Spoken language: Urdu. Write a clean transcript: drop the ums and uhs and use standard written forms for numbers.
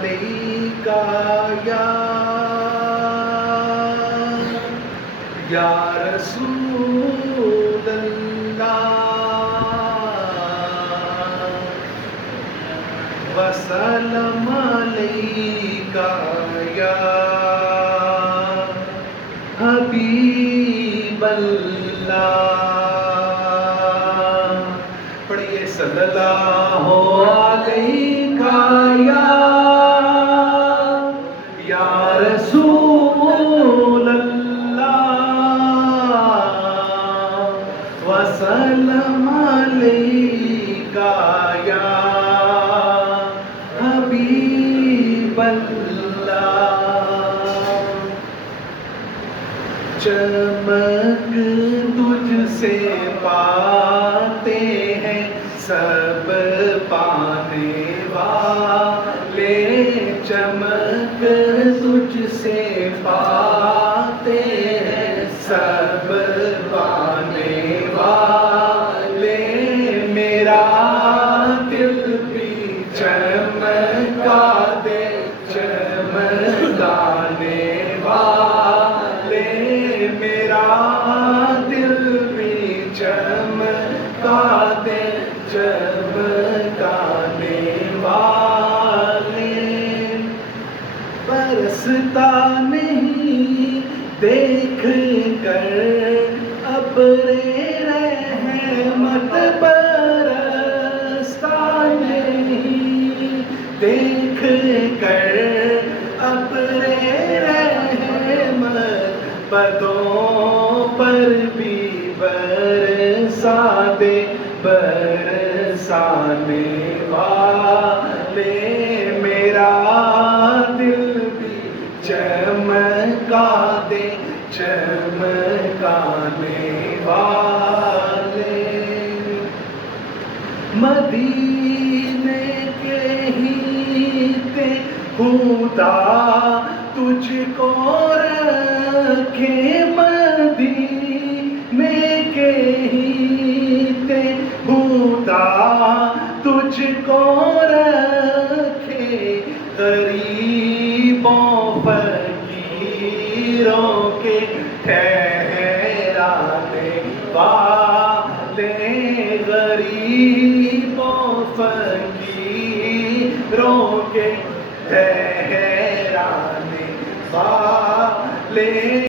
علیکا یا رسول اللہ وسلم علیکا یا حبیب اللہ. پڑھیے صلی اللہ علیکا یا رسول اللہ وسلم علیکا یا حبیب اللہ. چمک تجھ سے پاتے ہیں سب پانے والے، چمک تجھ سے پاتے ہیں سب پانے والے. میرا دل بھی چمکا دے چمکانے والے، میرا دل بھی چمکا دے چمکانے والے. برستا نہیں دیکھ کر ابر رحمت، برستا نہیں دیکھ کر ابر رحمت، بدوں پر بھی برسا دے برسانے والے. میرا دل بھی چمکا دے چمکانے والے. مدینے کے ہی تے خدا تجھ کو رکھے، مدینے کے ہی تے خدا تجھ کو رکھے. غریبوں فقیروں کے ٹھہرانے والے، غریبوں فقیروں کے ٹھہرانے والے.